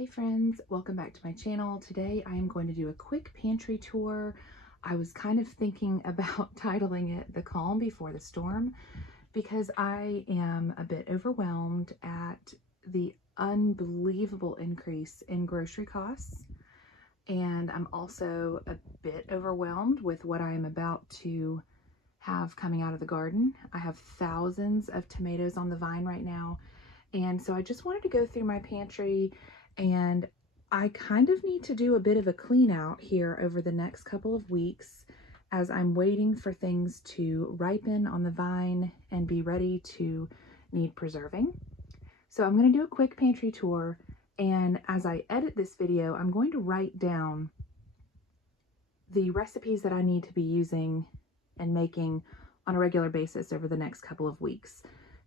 Hey friends, welcome back to my channel. Today I am going to do a quick pantry tour. I was kind of thinking about titling it The Calm Before the Storm because I am a bit overwhelmed at the unbelievable increase in grocery costs, and I'm also a bit overwhelmed with what I am about to have coming out of the garden. I have thousands of tomatoes on the vine right now, and so I just wanted to go through my pantry, and I kind of need to do a bit of a clean out here over the next couple of weeks as I'm waiting for things to ripen on the vine and be ready to need preserving. So I'm going to do a quick pantry tour, and as I edit this video, I'm going to write down the recipes that I need to be using and making on a regular basis over the next couple of weeks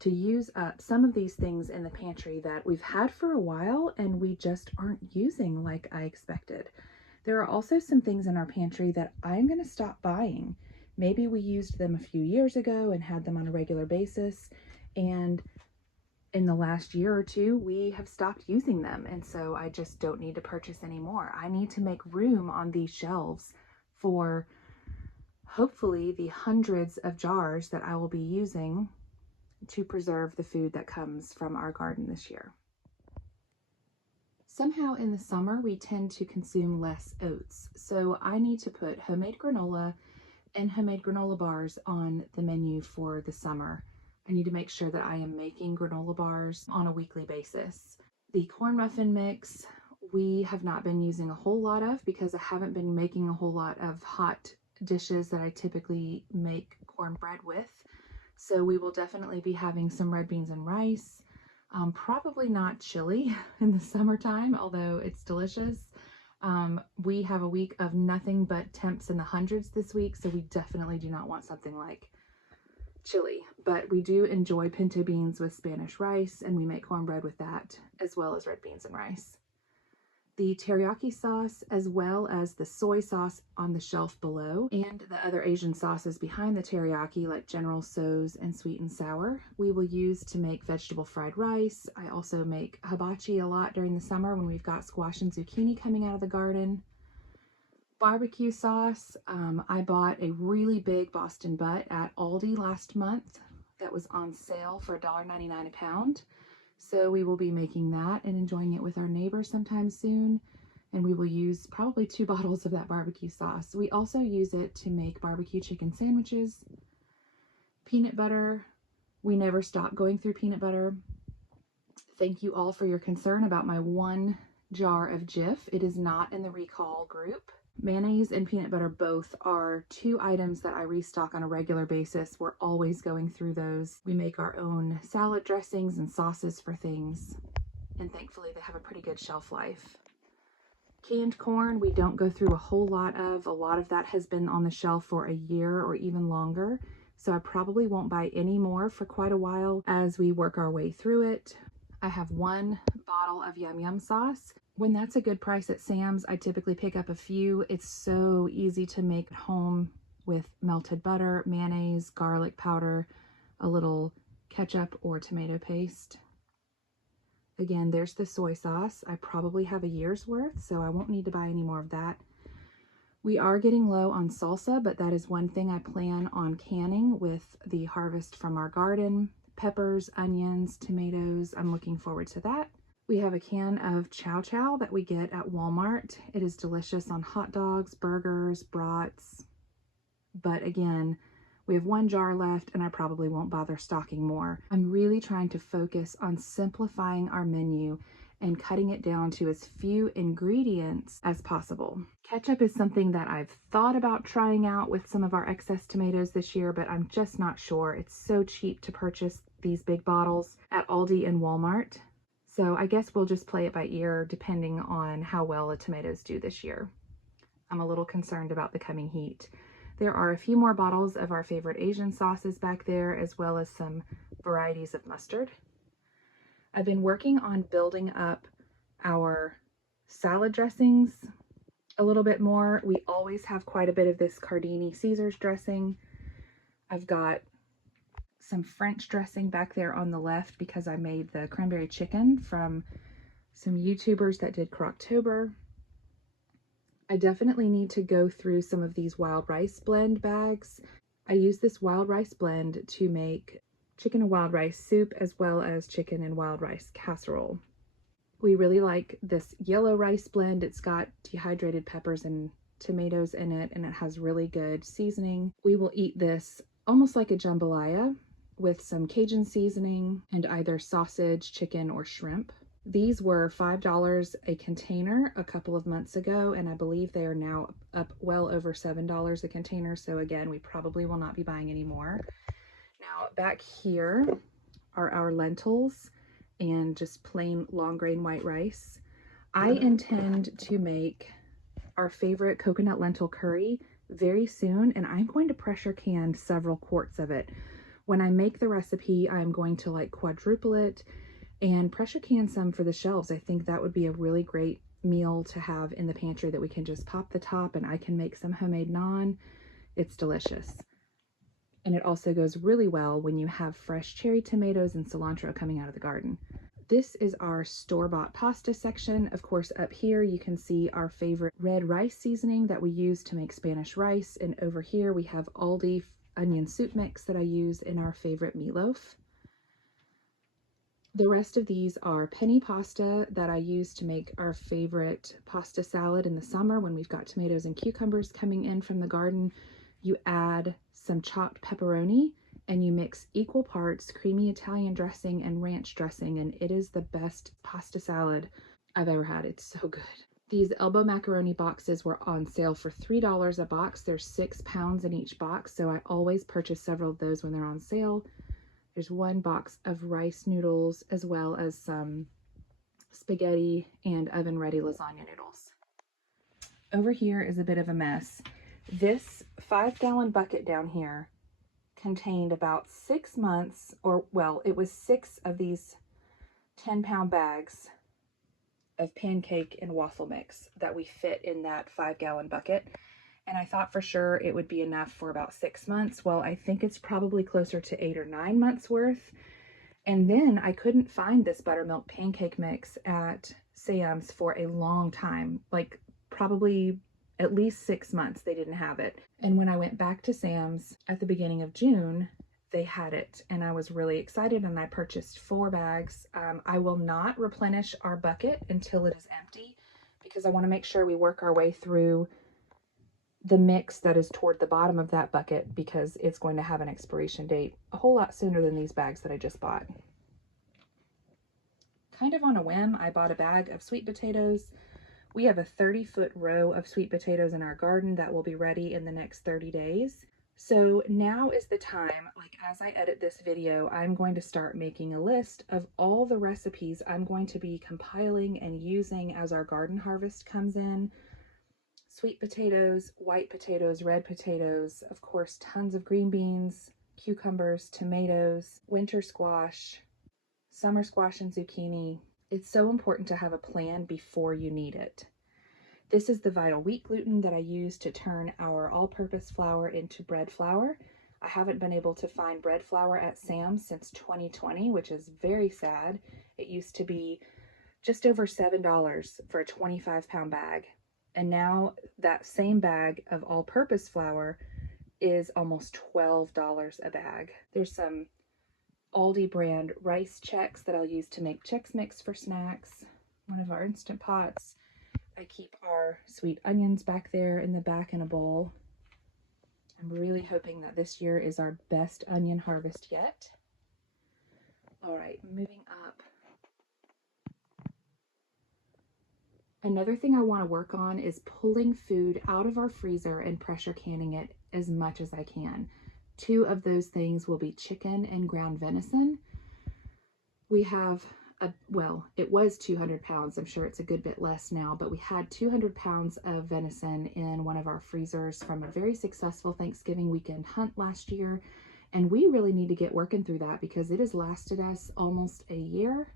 to use up some of these things in the pantry that we've had for a while and we just aren't using like I expected. There are also some things in our pantry that I'm going to stop buying. Maybe we used them a few years ago and had them on a regular basis, and in the last year or two we have stopped using them, and so I just don't need to purchase anymore. I need to make room on these shelves for hopefully the hundreds of jars that I will be using to preserve the food that comes from our garden this year. Somehow in the summer we tend to consume less oats, so I need to put homemade granola and homemade granola bars on the menu for the summer. I need to make sure that I am making granola bars on a weekly basis. The corn muffin mix we have not been using a whole lot of because I haven't been making a whole lot of hot dishes that I typically make cornbread with. So we will definitely be having some red beans and rice. Probably not chili in the summertime, although it's delicious. We have a week of nothing but temps in the hundreds this week, so we definitely do not want something like chili. But we do enjoy pinto beans with Spanish rice, and we make cornbread with that, as well as red beans and rice. The teriyaki sauce, as well as the soy sauce on the shelf below, and the other Asian sauces behind the teriyaki like General Tso's and sweet and sour, we will use to make vegetable fried rice. I also make hibachi a lot during the summer when we've got squash and zucchini coming out of the garden. Barbecue sauce, I bought a really big Boston butt at Aldi last month that was on sale for $1.99 a pound. So we will be making that and enjoying it with our neighbors sometime soon. And we will use probably 2 bottles of that barbecue sauce. We also use it to make barbecue chicken sandwiches. Peanut butter. We never stop going through peanut butter. Thank you all for your concern about my 1 jar of Jif. It is not in the recall group. Mayonnaise and peanut butter both are 2 items that I restock on a regular basis. We're always going through those. We make our own salad dressings and sauces for things, and thankfully they have a pretty good shelf life. Canned corn, we don't go through a whole lot of. A lot of that has been on the shelf for a year or even longer, so I probably won't buy any more for quite a while as we work our way through it. I have 1 bottle of Yum Yum sauce. When that's a good price at Sam's, I typically pick up a few. It's so easy to make at home with melted butter, mayonnaise, garlic powder, a little ketchup or tomato paste. Again, there's the soy sauce. I probably have a year's worth, so I won't need to buy any more of that. We are getting low on salsa, but that is one thing I plan on canning with the harvest from our garden. Peppers, onions, tomatoes, I'm looking forward to that. We have a can of chow chow that we get at Walmart. It is delicious on hot dogs, burgers, brats. But again, we have 1 jar left and I probably won't bother stocking more. I'm really trying to focus on simplifying our menu and cutting it down to as few ingredients as possible. Ketchup is something that I've thought about trying out with some of our excess tomatoes this year, but I'm just not sure. It's so cheap to purchase these big bottles at Aldi and Walmart. So I guess we'll just play it by ear depending on how well the tomatoes do this year. I'm a little concerned about the coming heat. There are a few more bottles of our favorite Asian sauces back there, as well as some varieties of mustard. I've been working on building up our salad dressings a little bit more. We always have quite a bit of this Cardini Caesar's dressing. I've got some French dressing back there on the left because I made the cranberry chicken from some YouTubers that did Croctober. I definitely need to go through some of these wild rice blend bags. I use this wild rice blend to make chicken and wild rice soup as well as chicken and wild rice casserole. We really like this yellow rice blend. It's got dehydrated peppers and tomatoes in it, and it has really good seasoning. We will eat this almost like a jambalaya with some Cajun seasoning and either sausage, chicken, or shrimp. These were $5 a container a couple of months ago, and I believe they are now up well over $7 a container. So again, we probably will not be buying any more. Now back here are our lentils and just plain long grain white rice. I intend to make our favorite coconut lentil curry very soon, and I'm going to pressure can several quarts of it. When I make the recipe, I'm going to like quadruple it and pressure can some for the shelves. I think that would be a really great meal to have in the pantry that we can just pop the top and I can make some homemade naan. It's delicious. And it also goes really well when you have fresh cherry tomatoes and cilantro coming out of the garden. This is our store-bought pasta section. Of course, up here you can see our favorite red rice seasoning that we use to make Spanish rice. And over here we have Aldi onion soup mix that I use in our favorite meatloaf. The rest of these are penny pasta that I use to make our favorite pasta salad in the summer when we've got tomatoes and cucumbers coming in from the garden. You add some chopped pepperoni and you mix equal parts creamy Italian dressing and ranch dressing, and it is the best pasta salad I've ever had. It's so good. These elbow macaroni boxes were on sale for $3 a box. There's 6 pounds in each box, so I always purchase several of those when they're on sale. There's one box of rice noodles as well as some spaghetti and oven-ready lasagna noodles. Over here is a bit of a mess. This 5-gallon bucket down here contained about 6 months, or well, it was 6 of these 10-pound bags of pancake and waffle mix that we fit in that 5-gallon bucket. And I thought for sure it would be enough for about 6 months. Well, I think it's probably closer to 8 or 9 months worth. And then I couldn't find this buttermilk pancake mix at Sam's for a long time, like probably at least 6 months they didn't have it. And when I went back to Sam's at the beginning of June, they had it, and I was really excited, and I purchased 4 bags. I will not replenish our bucket until it is empty because I want to make sure we work our way through the mix that is toward the bottom of that bucket because it's going to have an expiration date a whole lot sooner than these bags that I just bought. Kind of on a whim, I bought a bag of sweet potatoes. We have a 30-foot row of sweet potatoes in our garden that will be ready in the next 30 days. So now is the time, like as I edit this video, I'm going to start making a list of all the recipes I'm going to be compiling and using as our garden harvest comes in. Sweet potatoes, white potatoes, red potatoes, of course, tons of green beans, cucumbers, tomatoes, winter squash, summer squash and zucchini. It's so important to have a plan before you need it. This is the Vital Wheat gluten that I use to turn our all-purpose flour into bread flour. I haven't been able to find bread flour at Sam's since 2020, which is very sad. It used to be just over $7 for a 25-pound bag. And now that same bag of all-purpose flour is almost $12 a bag. There's some Aldi brand rice Chex that I'll use to make Chex Mix for snacks. One of our Instant Pots. I keep our sweet onions back there in the back in a bowl. I'm really hoping that this year is our best onion harvest yet. All right, moving up. Another thing I want to work on is pulling food out of our freezer and pressure canning it as much as I can. 2 of those things will be chicken and ground venison. We have well, it was 200 pounds. I'm sure it's a good bit less now, but we had 200 pounds of venison in one of our freezers from a very successful Thanksgiving weekend hunt last year. And we really need to get working through that because it has lasted us almost a year.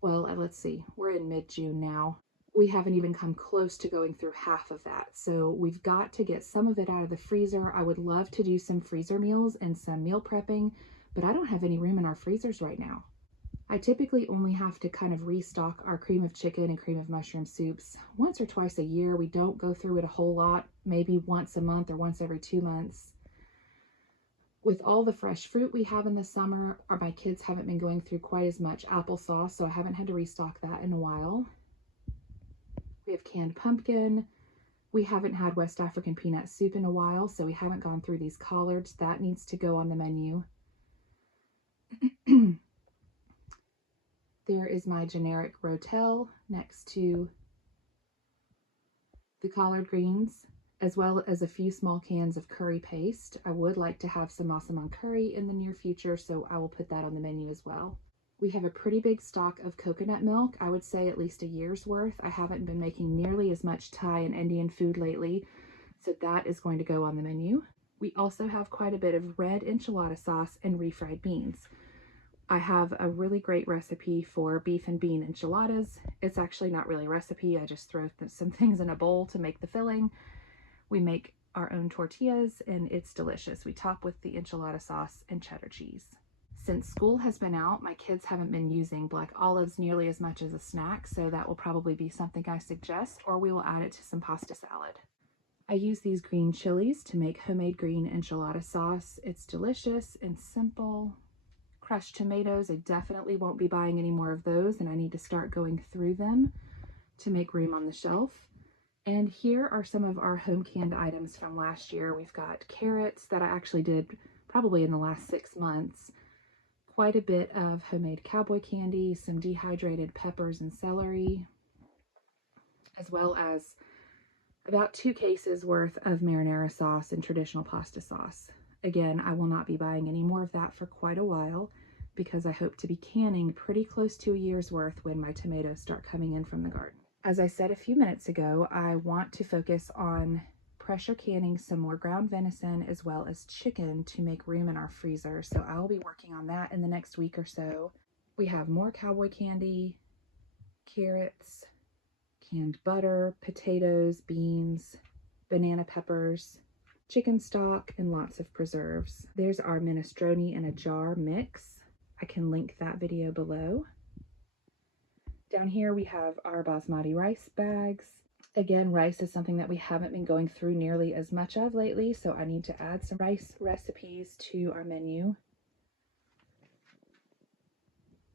Well, let's see, we're in mid-June now. We haven't even come close to going through half of that. So we've got to get some of it out of the freezer. I would love to do some freezer meals and some meal prepping, but I don't have any room in our freezers right now. I typically only have to kind of restock our cream of chicken and cream of mushroom soups once or twice a year. We don't go through it a whole lot, maybe once a month or once every 2 months. With all the fresh fruit we have in the summer, my kids haven't been going through quite as much applesauce, so I haven't had to restock that in a while. We have canned pumpkin. We haven't had West African peanut soup in a while, so we haven't gone through these collards. That needs to go on the menu. There is my generic rotel next to the collard greens, as well as a few small cans of curry paste. I would like to have some massaman curry in the near future, so I will put that on the menu as well. We have a pretty big stock of coconut milk. I would say at least a year's worth. I haven't been making nearly as much Thai and Indian food lately, so that is going to go on the menu. We also have quite a bit of red enchilada sauce and refried beans. I have a really great recipe for beef and bean enchiladas. It's actually not really a recipe. I just throw some things in a bowl to make the filling. We make our own tortillas and it's delicious. We top with the enchilada sauce and cheddar cheese. Since school has been out, my kids haven't been using black olives nearly as much as a snack, so that will probably be something I suggest, or we will add it to some pasta salad. I use these green chilies to make homemade green enchilada sauce. It's delicious and simple. Crushed tomatoes, I definitely won't be buying any more of those, and I need to start going through them to make room on the shelf. And here are some of our home canned items from last year. We've got carrots that I actually did probably in the last 6 months, quite a bit of homemade cowboy candy, some dehydrated peppers and celery, as well as about 2 cases worth of marinara sauce and traditional pasta sauce. Again, I will not be buying any more of that for quite a while because I hope to be canning pretty close to a year's worth when my tomatoes start coming in from the garden. As I said a few minutes ago, I want to focus on pressure canning some more ground venison as well as chicken to make room in our freezer. So I'll be working on that in the next week or so. We have more cowboy candy, carrots, canned butter, potatoes, beans, banana peppers, chicken stock, and lots of preserves. There's our minestrone in a jar mix. I can link that video below. Down here we have our basmati rice bags. Again, rice is something that we haven't been going through nearly as much of lately, so I need to add some rice recipes to our menu.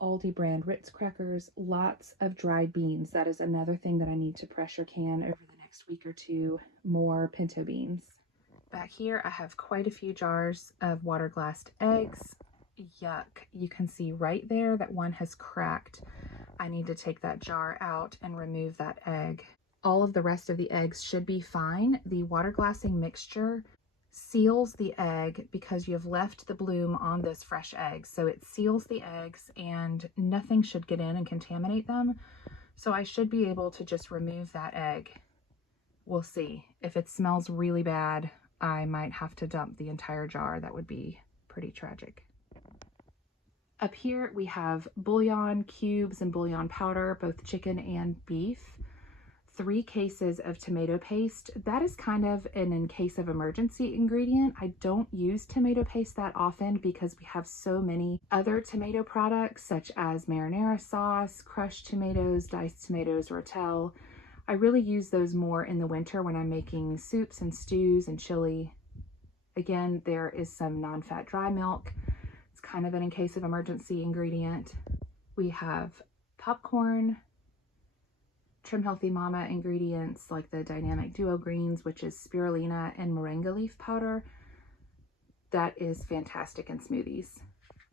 Aldi brand Ritz crackers, lots of dried beans. That is another thing that I need to pressure can over the next week or two. More pinto beans. Back here I have quite a few jars of water glassed eggs. Yuck, you can see right there that one has cracked. I need to take that jar out and remove that egg. All of the rest of the eggs should be fine. The water glassing mixture seals the egg because you have left the bloom on those fresh eggs. So it seals the eggs and nothing should get in and contaminate them. So I should be able to just remove that egg. We'll see. If it smells really bad, I might have to dump the entire jar. That would be pretty tragic. Up here we have bouillon cubes and bouillon powder, both chicken and beef. 3 cases of tomato paste. That is kind of an in case of emergency ingredient. I don't use tomato paste that often because we have so many other tomato products such as marinara sauce, crushed tomatoes, diced tomatoes, rotel. I really use those more in the winter when I'm making soups and stews and chili. Again, there is some non-fat dry milk. It's kind of an in case of emergency ingredient. We have popcorn, Trim Healthy Mama ingredients like the Dynamic Duo Greens, which is spirulina and moringa leaf powder. That is fantastic in smoothies.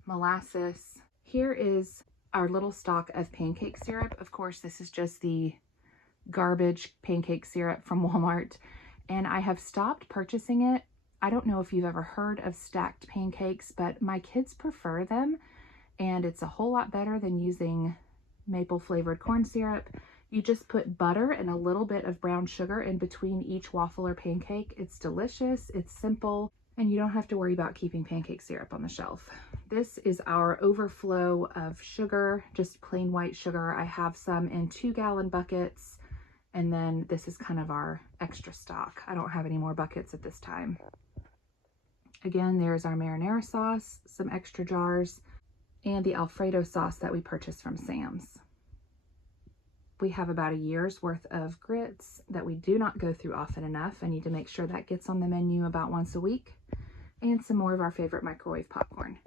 Molasses. Here is our little stock of pancake syrup. Of course, this is just the garbage pancake syrup from Walmart, and I have stopped purchasing it. I don't know if you've ever heard of stacked pancakes, but my kids prefer them, and it's a whole lot better than using maple flavored corn syrup. You just put butter and a little bit of brown sugar in between each waffle or pancake. It's delicious, it's simple, and you don't have to worry about keeping pancake syrup on the shelf. This is our overflow of sugar, just plain white sugar. I have some in 2-gallon buckets, and then this is kind of our extra stock. I don't have any more buckets at this time. Again, there's our marinara sauce, some extra jars, and the Alfredo sauce that we purchased from Sam's. We have about a year's worth of grits that we do not go through often enough. I need to make sure that gets on the menu about once a week, and some more of our favorite microwave popcorn.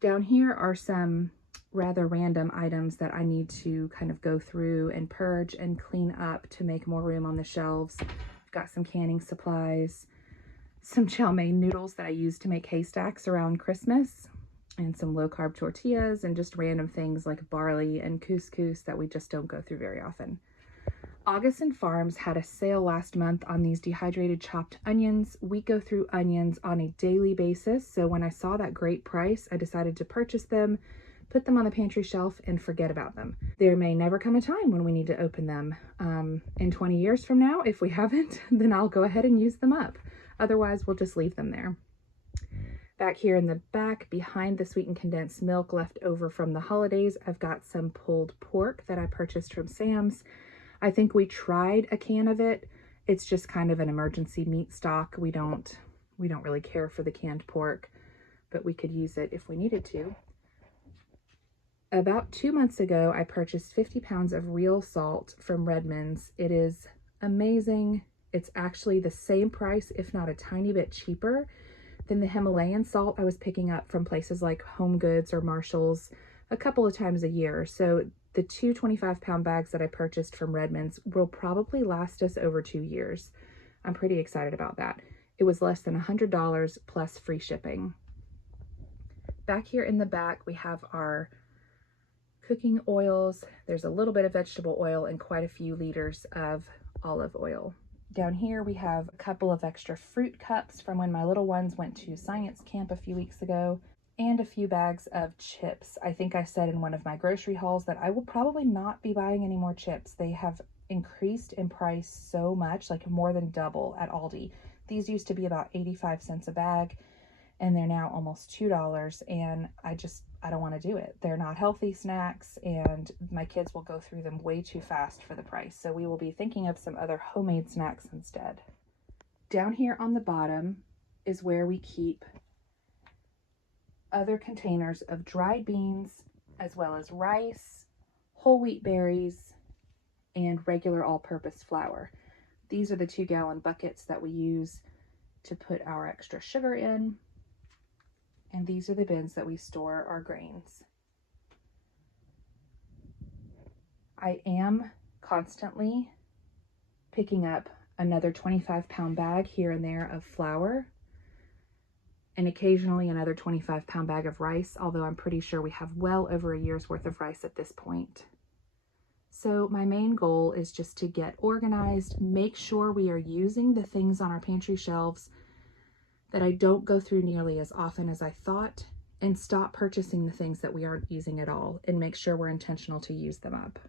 Down here are some rather random items that I need to kind of go through and purge and clean up to make more room on the shelves. I've got some canning supplies, some chow mein noodles that I use to make haystacks around Christmas, and some low-carb tortillas, and just random things like barley and couscous that we just don't go through very often. Augustin Farms had a sale last month on these dehydrated chopped onions. We go through onions on a daily basis, so when I saw that great price, I decided to purchase them, put them on the pantry shelf, and forget about them. There may never come a time when we need to open them. In 20 years from now, if we haven't, then I'll go ahead and use them up. Otherwise, we'll just leave them there. Back here in the back, behind the sweetened condensed milk left over from the holidays, I've got some pulled pork that I purchased from Sam's. I think we tried a can of it. It's just kind of an emergency meat stock. We don't really care for the canned pork, but we could use it if we needed to. About 2 months ago, I purchased 50 pounds of real salt from Redmond's. It is amazing. It's actually the same price, if not a tiny bit cheaper, than the Himalayan salt I was picking up from places like Home Goods or Marshall's a couple of times a year. So the two 25-pound bags that I purchased from Redmond's will probably last us over 2 years. I'm pretty excited about that. It was less than $100 plus free shipping. Back here in the back, we have our cooking oils. There's a little bit of vegetable oil and quite a few liters of olive oil. Down here we have a couple of extra fruit cups from when my little ones went to science camp a few weeks ago, and a few bags of chips. I think I said in one of my grocery hauls that I will probably not be buying any more chips. They have increased in price so much, like more than double at Aldi. These used to be about 85 cents a bag, and they're now almost $2, and I don't want to do it. They're not healthy snacks, and my kids will go through them way too fast for the price. So we will be thinking of some other homemade snacks instead. Down here on the bottom is where we keep other containers of dried beans, as well as rice, whole wheat berries, and regular all-purpose flour. These are the 2-gallon buckets that we use to put our extra sugar in. And these are the bins that we store our grains. I am constantly picking up another 25-pound bag here and there of flour, and occasionally another 25-pound bag of rice, although I'm pretty sure we have well over a year's worth of rice at this point. So my main goal is just to get organized, make sure we are using the things on our pantry shelves that I don't go through nearly as often as I thought, and stop purchasing the things that we aren't using at all, and make sure we're intentional to use them up.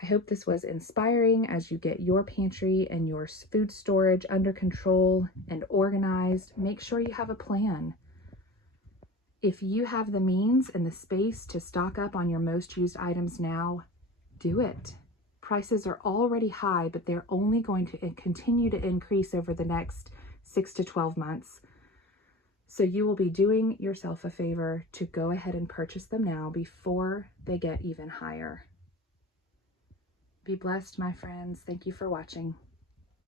I hope this was inspiring as you get your pantry and your food storage under control and organized. Make sure you have a plan. If you have the means and the space to stock up on your most used items now, do it. Prices are already high, but they're only going to continue to increase over the next 6 to 12 months. So you will be doing yourself a favor to go ahead and purchase them now before they get even higher. Be blessed, my friends. Thank you for watching.